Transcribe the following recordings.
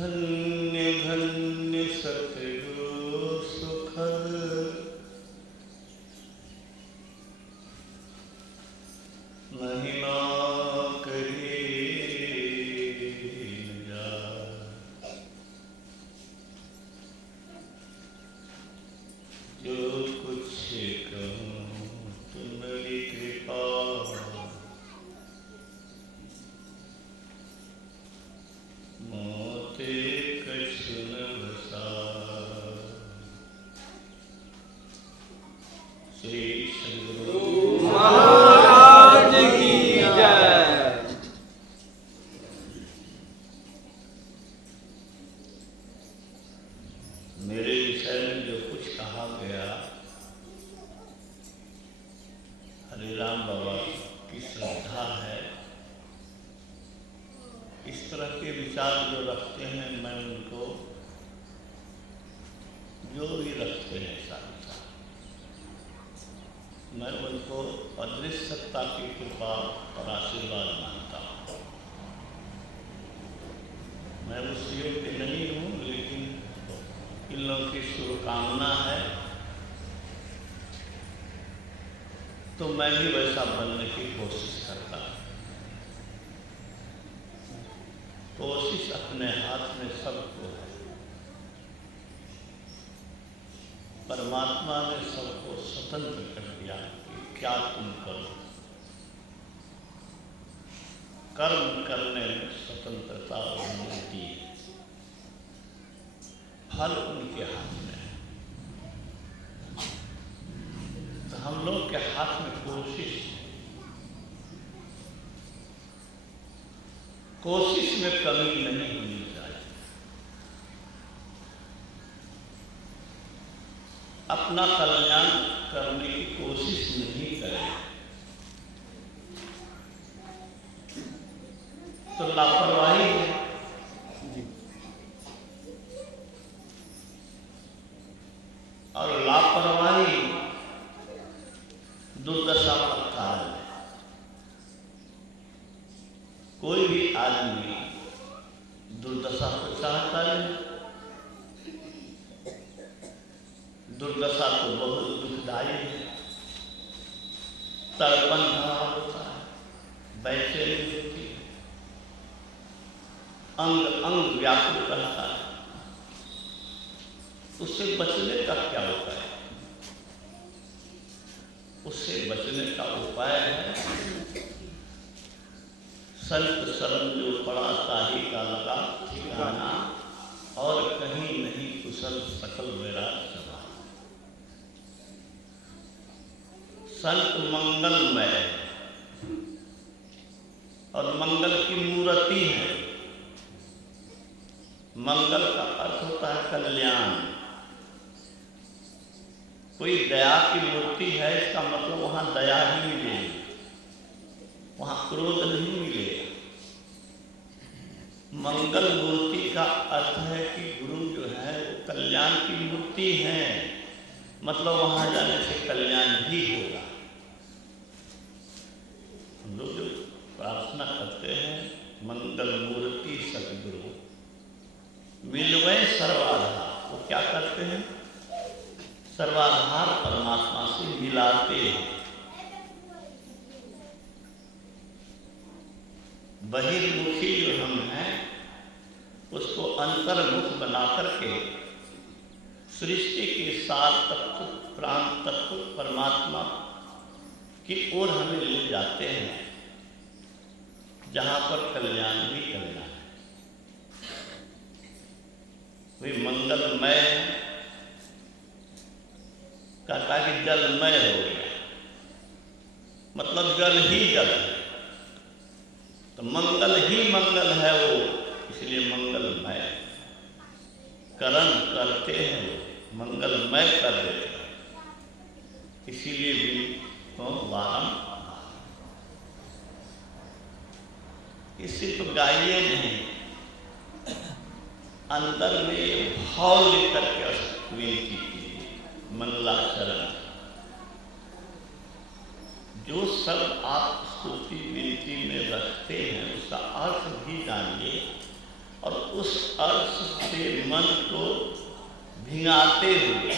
धन्य धन्य सतगुरु सुखद महिमा करे जा। जो कुछ कहूँ तुम्हारी कृपा, मोते कछु न बसा। श्री सद्गुरु महाराज की जय। मेरे विषय में जो कुछ कहा गया, हरिराम बाबा की श्रद्धा है। इस तरह के विचार जो रखते हैं, मैं उनको जो भी रखते हैं सारे, मैं उनको अदृश्य सत्ता की कृपा और आशीर्वाद मानता हूँ। मैं उस योग्य नहीं हूँ, लेकिन इन लोगों की शुभकामना है, तो मैं भी वैसा बनने की कोशिश करता हूँ। कोशिश अपने हाथ में सबको है। परमात्मा ने सबको स्वतंत्र कर दिया कि क्या तुम करो। कर्म करने में स्वतंत्रता उन्होंने दी है, फल उनके हाथ में है। तो हम लोग के हाथ में कोशिश में कमी नहीं होनी चाहिए। अपना कल्याण करने की कोशिश नहीं करें तो लापरवाही है। और लापरवाही दुर्दशा का कारण है। कोई भी आदमी दुर्दशा को चाहता है। दुर्दशा तो बहुत दुखदायी है। तड़पन भरा होता है, बेचैनी होती है, अंग अंग व्याकुल रहता है। उससे बचने का क्या उपाय है? उससे बचने का उपाय है संत शरण जो पड़ा ताही का लगा ठिकाना, और कहीं नहीं कुशल सकल मेरा सभा। संत मंगलमय और मंगल की मूर्ति है। मंगल का अर्थ होता है कल्याण। कोई दया की मूर्ति है, इसका मतलब वहां दया ही मिलेगी, वहां क्रोध नहीं मिलेगा। मंगल मूर्ति का अर्थ है कि गुरु जो है वो कल्याण की मूर्ति है, मतलब वहां जाने से कल्याण भी होगा। हम लोग जो प्रार्थना करते हैं, मंगल मूर्ति सतगुरु मिलवे सर्वाधार, वो क्या करते हैं? सर्वाधार परमात्मा से मिलाते हैं। बहिर्मुखी जो हम हैं, उसको अंतर्मुख बना करके सृष्टि के सात तत्व, प्राण तत्व परमात्मा की ओर हमें ले जाते हैं, जहाँ पर कल्याण भी करना है। वे मंगलमय है, कहता कि जलमय हो गया, मतलब जल ही जल है, तो मंगल ही मंगल है वो, इसलिए मंगलमय। कर्म करते हैं वो, मंगलमय कर देते हैं, इसीलिए भी तो वारम। इससे तो गाइए नहीं, अंदर में भाव लेकर के विनती कीजिए। मंगलाचरण जो सब आप स्तुति विनती में रखते हैं, उसका अर्थ भी जानिए और उस अर्थ से मन को भिंगाते हुए,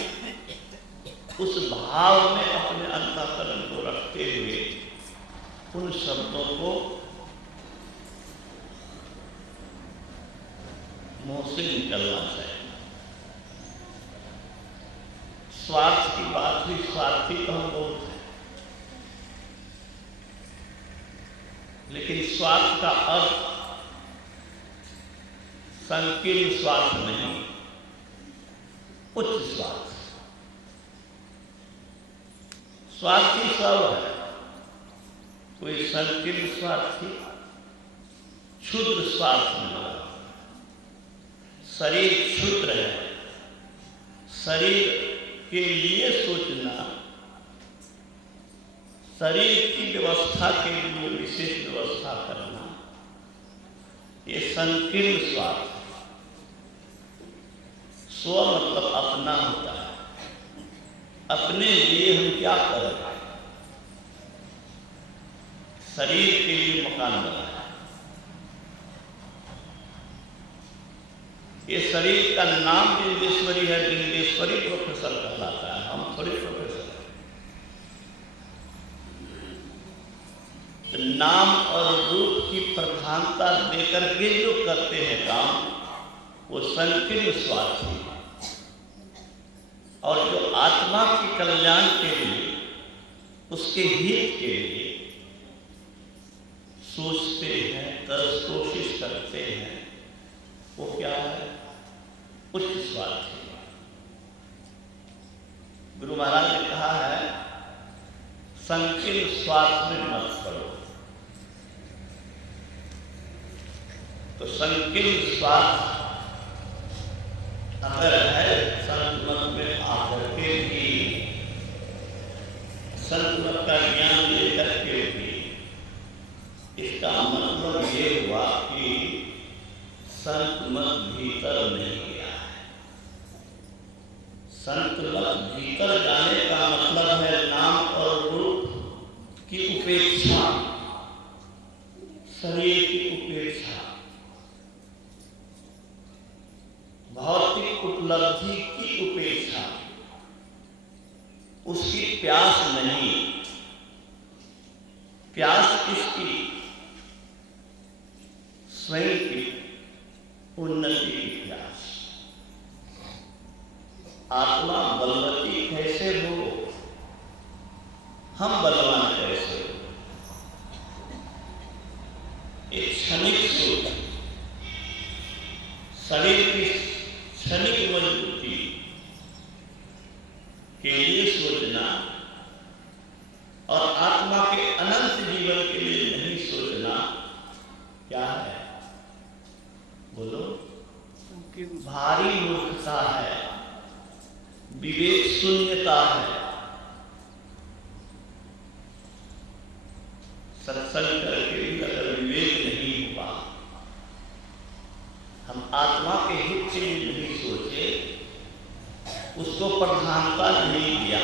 उस भाव में अपने अंतःकरण को रखते हुए उन शब्दों को मुंह से निकलना चाहिए। स्वार्थ की बात हुई, स्वार्थी तो हम बहुत है, लेकिन स्वार्थ का अर्थ संकीर्ण स्वार्थ नहीं, उच्च स्वार्थ। स्वार्थी सब है, कोई संकीर्ण स्वार्थी, क्षुद्र स्वार्थ में, शरीर क्षुद्र है, शरीर के लिए सोचना, शरीर की व्यवस्था के लिए विशेष व्यवस्था करना, ये संकीर्ण स्वार्थ। स्व मतलब अपना होता है, अपने लिए हम क्या कर रहे हैं, शरीर के लिए मकान बना है, ये शरीर का नाम लिंगेश्वरी है, लिंगेश्वरी प्रोफेसर कहलाता है, हम थोड़ी प्रोफेसर हैं। तो नाम और रूप की प्रधानता देकर के जो करते हैं काम, वो संकीर्ण स्वार्थी है। और जो आत्मा के कल्याण के लिए, उसके हित के लिए सोचते हैं, कोशिश करते हैं, वो क्या है, उच्च स्वार्थी। गुरु महाराज ने कहा है, संकीर्ण स्वार्थ में मत पड़ो। तो संकीर्ण स्वार्थ अगर है, संत मत में आकर के भी, संत मत का ज्ञान लेकर के भी, इसका मतलब ये हुआ कि संत मत भीतर नहीं गया है। संत मत भीतर जाने का मतलब है नाम और रूप की उपेक्षा, शरीर की उपेक्षा, भौतिक उपलब्धि की उपेक्षा, उसकी प्यास नहीं। प्यास किसकी? स्वयं की उन्नति की प्यास। आत्मा बलवती कैसे हो, हम बलवान कैसे हो? एक क्षणिक सुख, शरीर की क्षणिक मजबूती के लिए सोचना और आत्मा के अनंत जीवन के लिए नहीं सोचना क्या है? बोलो। भारी मूर्खता है, विवेक शून्यता है। सत्संग करके भी अगर विवेक नहीं हुआ, हम आत्मा के हित के लिए नहीं सोचे, उसको प्रधानता नहीं दिया,